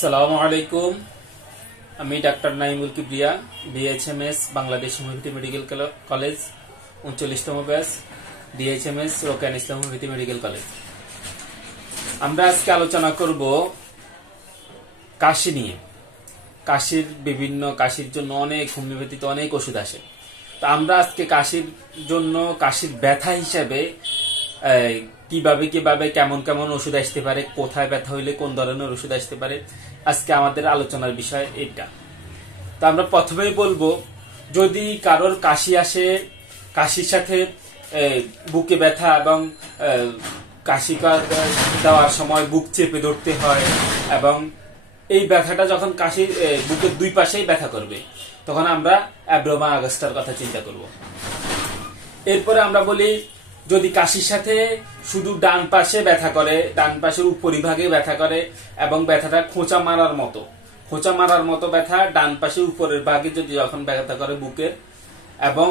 সালামু আলাইকুম। আমি doctor Naimul Kibria, BHMS Bangladesh homeopathy medical college 39তম ব্যাচ, ডিএইচএমএস রোকেয়ান ইসলাম হোমিওপ্যাথি মেডিকেল কলেজ। আমরা আজকে আলোচনা করব কাশি নিয়ে। কাশির জন্য অনেক হোমিওপ্যাথিতে অনেক ওষুধ আসে। তো আমরা আজকে কাশির জন্য কাশির ব্যথা হিসাবে কিভাবে কেমন কেমন ওষুধ আসতে পারে, কোথায় ব্যথা হইলে কোন ধরনের ওষুধ আসতে পারে, আজকে আমাদের আলোচনার বিষয় এটা। তো আমরা প্রথমেই বলবো, যদি কারোর কাশি আসে, কাশির সাথে বুকে ব্যথা এবং কাশি দেওয়ার সময় বুক চেপে ধরতে হয় এবং এই ব্যথাটা যখন কাশির বুকের দুই পাশেই ব্যথা করবে, তখন আমরা অ্যাব্ডোমেন অগাস্টার কথা চিন্তা করব। এরপরে আমরা বলি, যদি কাশির সাথে শুধু ডান পাশে ব্যথা করে, ডান পাশের উপরিভাগে ব্যথা করে এবং ব্যথাটা খোঁচা মারার মতো ব্যথা, ডান পাশের উপরের ভাগে যদি যখন ব্যথা করে বুকের এবং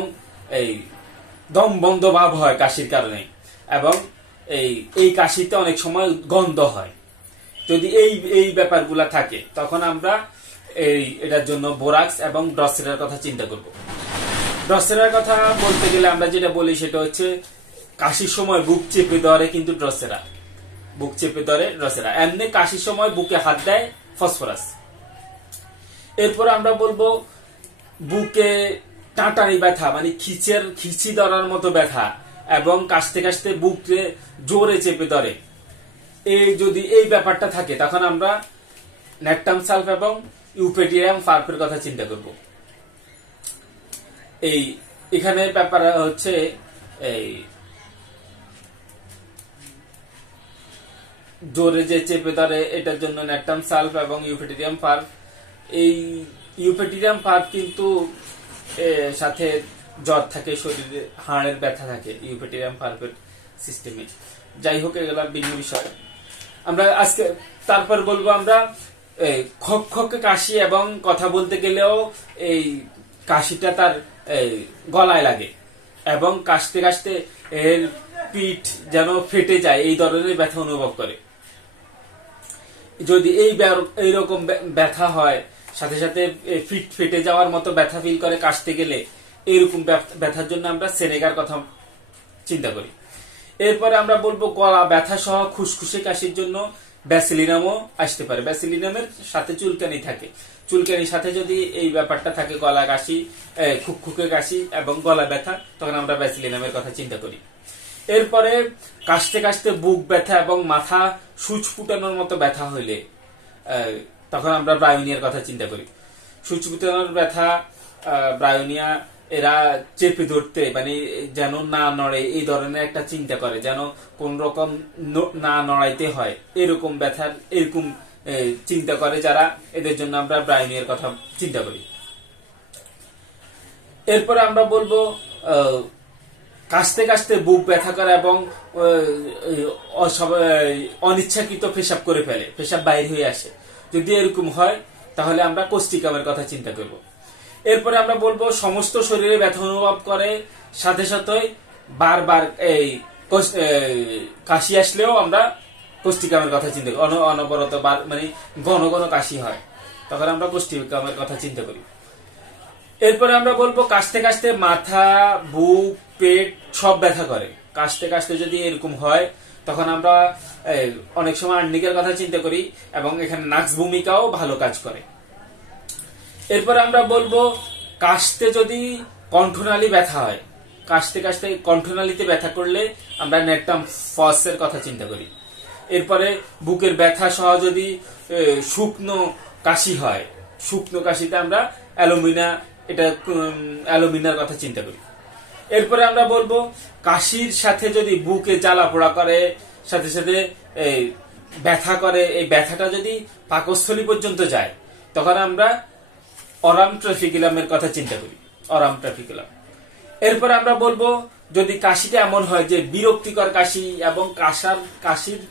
এই দম বন্ধ ভাব হয় কাশির কারণে, এবং এই কাশিতে অনেক সময় গন্ধ হয়, যদি এই ব্যাপারগুলা থাকে, তখন আমরা এটার জন্য বোরাক্স এবং ড্রসেরার কথা চিন্তা করব। ড্রসেরার কথা বলতে গেলে আমরা যেটা বলি সেটা হচ্ছে, কাশির সময় বুক চেপে ধরে কিন্তু ড্রসেরা, এমনি কাশির সময় বুকে হাত দেয় ফসফরাস। এরপর আমরা বলবো, বুকে টাটানি ব্যথা, মানে খিচি ধরার মতো ব্যথা এবং কাশতে কাশতে বুকে জোরে চেপে ধরে, যদি এই ব্যাপারটা থাকে, তখন আমরা ন্যাট্টাম সালফ এবং ইউপেটিয়াম ফার্পের কথা চিন্তা করব। এখানে ব্যাপার হচ্ছে, জোরে যে চেপে ধরে, এটার জন্য ন্যাট্টাম সালফ এবং ইউপেটিয়াম ফার্প। এই ইউপেটিয়াম ফার্প কিন্তু সাথে জ্বর থাকে, শরীরে হাড়ের ব্যথা থাকে ইউপেটিয়াম ফার্পের সিস্টেমে। যাই হোক, এগুলো ভিন্ন বিষয়। আমরা আজকে তারপর বলবো, আমরা খকখকে কাশি এবং কথা বলতে গেলেও এই কাশিটা তার গলায় লাগে এবং কাশতে কাশতে এর পিঠ যেন ফেটে যায়, এই ধরনের ব্যথা অনুভব করে। যদি এইরকম ব্যথা হয়, সাথে সাথে পিঠ ফেটে যাওয়ার মতো ব্যথা ফিল করে কাশতে গেলে, এইরকম ব্যথার জন্য আমরা সেনেগার কথা চিন্তা করি। এরপরে আমরা বলবো, গলা ব্যথা সহ খুসখুসে কাশির জন্য ব্যাসিলিনামও আসতে পারে। ব্যাসিলিনামের সাথে চুলকানি থাকে, চুলকানির সাথে যদি এই ব্যাপারটা থাকে, গলা কাশি, খুকখুকে কাশি এবং গলা ব্যথা, তখন আমরা ব্যাসিলিনামের কথা চিন্তা করি। এরপরে কাশতে কাশতে বুক ব্যথা এবং মাথা সূচ ফুটানোর মতো ব্যথা হইলে, তখন আমরা ব্রায়োনিয়ার কথা চিন্তা করি। সূচ ফুটানোর ব্যথা, ব্রায়োনিয়া, এরা চেপে ধরতে, মানে যেন না নড়ে, এই ধরনের একটা চিন্তা করে, যেন কোন রকম না নড়াইতে হয়, এরকম ব্যথার এরকম চিন্তা করে যারা, এদের জন্য আমরা ব্রায়োনিয়ার কথা চিন্তা করি। এরপরে আমরা বলবো, কাশতে কাশতে বুক ব্যথা করে এবং অনিচ্ছাকৃত পেশাব করে ফেলে, পেশাব বাইর হয়ে আসে, যদি এরকম হয়, তাহলে আমরা কোষ্ঠিকামের কথা চিন্তা করব। এরপরে আমরা বলবো, সমস্ত শরীরে ব্যথা অনুভব করে, সাথে সাথে বারবার কাশি আসলেও আমরা কোষ্ঠিকামের কথা চিন্তা করি, অনবরত মানে ঘন ঘন কাশি হয়, তখন আমরা কোষ্ঠিকামের কথা চিন্তা করি। এরপরে আমরা বলবো, কাশতে কাশতে মাথা, বুক, পেট সব ব্যথা করে, কাশতে কাশতে যদি এরকম হয়, তখন আমরা অনেক সময় আর্নিকের কথা চিন্তা করি এবং এখানে নাক্স ভূমিকাও ভালো কাজ করে। এরপর আমরা বলবো, কাশতে যদি কণ্ঠনালী ব্যথা হয়, কাশতে কাশতে কণ্ঠনালীতে ব্যথা করলে আমরা ন্যাট্টাম ফসের কথা চিন্তা করি। এরপরে বুকের ব্যথা সহ যদি শুকনো কাশি হয়, শুকনো কাশিতে আমরা অ্যালুমিনার কথা চিন্তা করি। এরপরে আমরা বলবো, কাশির সাথে যদি বুকে জ্বালা পোড়া করে, সাথে সাথে ব্যথা করে, এই ব্যথাটা যদি পাকস্থলী পর্যন্ত যায়, তখন আমরা অরাম ট্রাফিকুলামের কথা চিন্তা করি, অরাম ট্রাফিকুলাম। এরপরে আমরা বলবো, যদি কাশিটা এমন হয় যে বিরক্তিকর কাশি এবং কাশির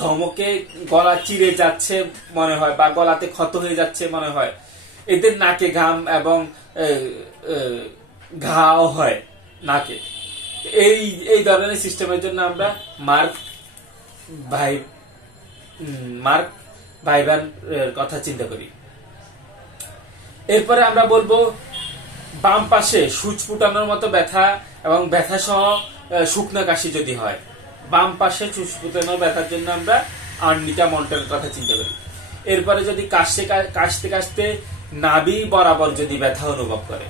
ধমকে গলা চিরে যাচ্ছে মনে হয় বা গলাতে ক্ষত হয়ে যাচ্ছে মনে হয়, এদের নাকে ঘাম এবং ঘাও হয় নাকে, এই ধরনের সিস্টেমের জন্য আমরা মার্ক ভাইবার কথা চিন্তা করি। এরপরে আমরা বলবো বাম পাশে সূচ ফুটানোর মতো ব্যথা এবং ব্যথা সহ শুকনো কাশি যদি হয়, বাম পাশে সূচ ফুটানোর ব্যথার জন্য আমরা আর্নিকা মন্টের কথা চিন্তা করি। এরপরে যদি কাশতে কাশতে নাভি বরাবর যদি ব্যথা অনুভব করে,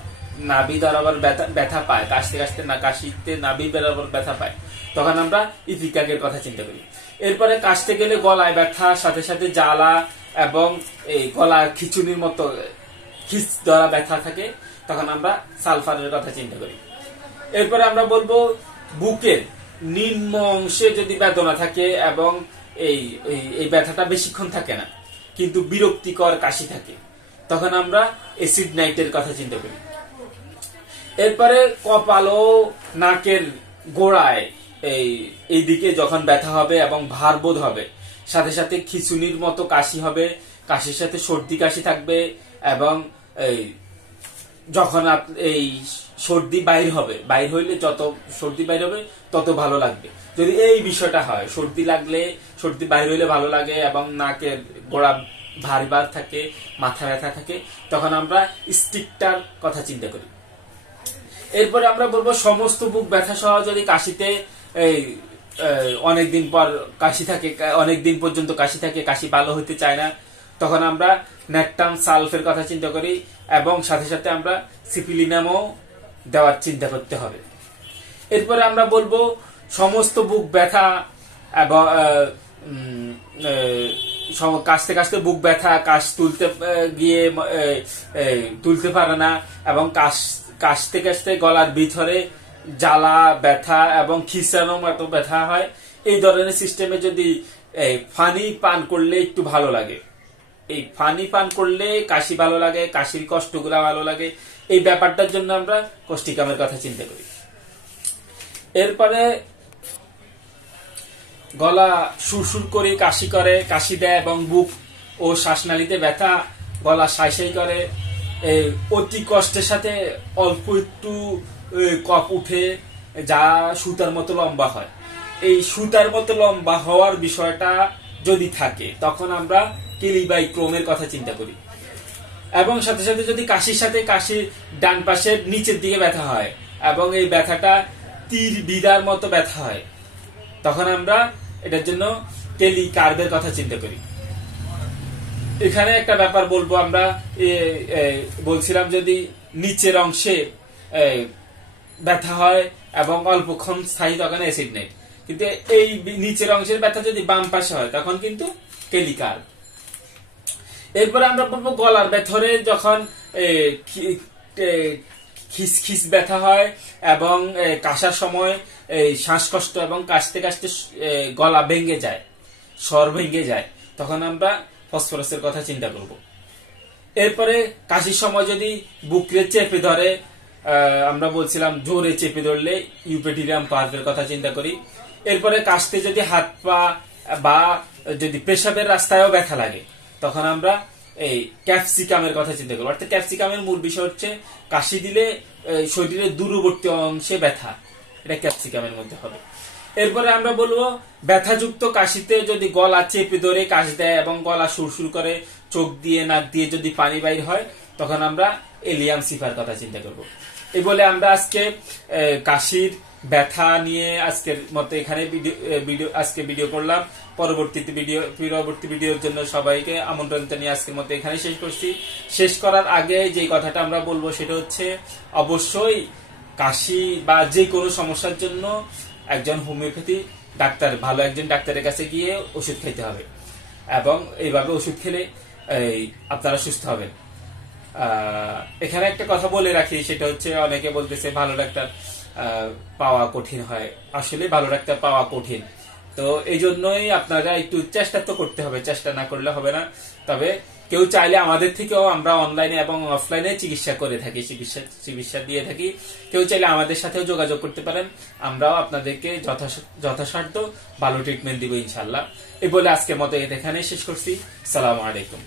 নাভি বরাবর ব্যথা পায়, কাশতে কাশতে কাশিতে নাভি বরাবর ব্যথা পায়, তখন আমরা ইপিকাকের কথা চিন্তা করি। এরপরে কাশতে গেলে গলায় ব্যথা, সাথে সাথে জ্বালা এবং এই গলা খিচুনির মতো খিচ ধরা ব্যথা থাকে, তখন আমরা সালফারের কথা চিন্তা করি। এরপরে আমরা বলবো বুকের নিম্ন অংশে যদি বেদনা থাকে এবং এই ব্যথাটা বেশিক্ষণ থাকে না কিন্তু বিরক্তিকর কাশি থাকে, তখন আমরা অ্যাসিড নাইটের কথা চিন্তা করি। এরপরে কপাল ও নাকের গোড়ায় এই দিকে যখন ব্যথা হবে এবং ভার বোধ হবে, সাথে সাথে খিচুনির মতো কাশি হবে, কাশির সাথে সর্দি কাশি থাকবে এবং যখন এই সর্দি বাইর হইলে যত সর্দি বাইর হবে তত ভালো লাগবে। যদি এই বিষয়টা হয়, সর্দি বাইর হইলে ভালো লাগে এবং নাকের গোড়া ভারী ভার থাকে, মাথা ব্যথা থাকে, তখন আমরা স্টিকটার কথা চিন্তা করি। এরপরে আমরা বলবো সমস্ত বুক ব্যথা সহ যদি কাশিতে অনেকদিন পর কাশি থাকে, অনেকদিন পর্যন্ত কাশি থাকে, কাশি ভালো হইতে চায় না, তখন আমরা ন্যাকটাম সালফের কথা চিন্তা করি এবং সাথে সাথে আমরা সিপিলিনামও দেওয়ার চিন্তা করতে হবে। এরপরে আমরা বলবো সমস্ত বুক ব্যথা এবং কাশতে কাশতে বুক ব্যথা, কাশ তুলতে গিয়ে তুলতে পারে না এবং কাশতে কাশতে গলার ভিতরে জ্বালা ব্যথা এবং খিসানো মতো ব্যথা হয়, এই ধরনের সিস্টেমে যদি পানি পান করলে একটু ভালো লাগে, এই পানি পান করলে কাশি ভালো লাগে, কাশির কষ্টগুলা ভালো লাগে, এই ব্যাপারটার জন্য আমরা কোষ্টিকামের কথা চিন্তা করি। এরপরে গলা সুরসুর করে কাশি দেয় এবং বুক ও শ্বাসনালীতে ব্যথা, গলা সাই করে, অতি কষ্টের সাথে অল্প একটু কফ উঠে যা সুতার মতো লম্বা হয়, এই সুতার মতো লম্বা হওয়ার বিষয়টা যদি থাকে তখন আমরা কেলিবাইক্রোমের কথা চিন্তা করি। এবং সাথে সাথে যদি কাশির সাথে কাশির ডান পাশের নিচের দিকে ব্যথা হয় এবং এই ব্যথাটা তীর বিদার মতো ব্যথা হয়, তখন আমরা এটার জন্য টেলিকার্বের কথা চিন্তা করি। এখানে একটা ব্যাপার বলবো, আমরা বলছিলাম যদি নিচের অংশে ব্যথা হয় এবং অল্পক্ষণ স্থায়ী তখন অ্যাসিড নাইট, কিন্তু এই নিচের অংশের ব্যথা যদি বাম পাশে হয় তখন কিন্তু টেলিকার্ব। এরপরে আমরা বলবো গলার ভেতরে যখন খিসখিস ব্যথা হয় এবং কাশার সময় শ্বাসকষ্ট এবং কাশতে কাশতে গলা ভেঙে যায়, স্বর ভেঙে যায়, তখন আমরা ফসফরাসের কথা চিন্তা করব। এরপরে কাশির সময় যদি বুকরে চেপে ধরে, আমরা বলছিলাম জোরে চেপে ধরলে ইউপেটিরিয়াম পার্ভের কথা চিন্তা করি। এরপরে কাশতে যদি হাত পা বা যদি পেশাবের রাস্তায়ও ব্যথা লাগে, তখন আমরা এই ক্যাপসিকামের কথা চিন্তা করবো। অর্থাৎ ক্যাপসিকামের মূল বিষয় হচ্ছে কাশি দিলে শরীরের দূরবর্তী অংশে ব্যথা, এটা ক্যাপসিকামের মধ্যে হবে। এরপরে আমরা বলবো ব্যথাযুক্ত কাশিতে যদি গলা চেপে ধরে কাশ দেয় এবং গলা সুরসুর করে, চোখ দিয়ে নাক দিয়ে যদি পানি বাইর হয়, তখন আমরা এলিয়াম সিফার কথা চিন্তা করব। এই বলে আমরা আজকে কাশির ব্যথা নিয়ে আজকের মতো এখানে ভিডিও করলাম। পরবর্তী ভিডিওর জন্য সবাইকে আমন্ত্রণ জানিয়ে আজকের মতো এখানে শেষ করছি। শেষ করার আগে যে কথাটা আমরা বলবো সেটা হচ্ছে, অবশ্যই কাশি বা যে কোনো সমস্যার জন্য একজন হোমিওপ্যাথি ডাক্তার, ভালো একজন ডাক্তারের কাছে গিয়ে ওষুধ খেতে হবে এবং এইভাবে ওষুধ খেলে আপনারা সুস্থ হবেন। এখানে একটা কথা বলে রাখি, সেটা হচ্ছে অনেকে বলতেছে ভালো ডাক্তার পাওয়া কঠিন হয়। আসলে ভালো ডাক্তার পাওয়া কঠিন, তো এই জন্যই আপনারা একটু চেষ্টা তো করতে হবে, চেষ্টা না করলে হবে না। তবে কেউ চাইলে আমাদের থেকেও আমরা অনলাইনে এবং অফলাইনে চিকিৎসা করে থাকি, চিকিৎসা দিয়ে থাকি। কেউ চাইলে আমাদের সাথেও যোগাযোগ করতে পারেন, আমরাও আপনাদেরকে যথাসাধ্য ভালো ট্রিটমেন্ট দিব ইনশাল্লাহ। এই বলে আজকের মতো এখানে শেষ করছি। আসসালামু আলাইকুম।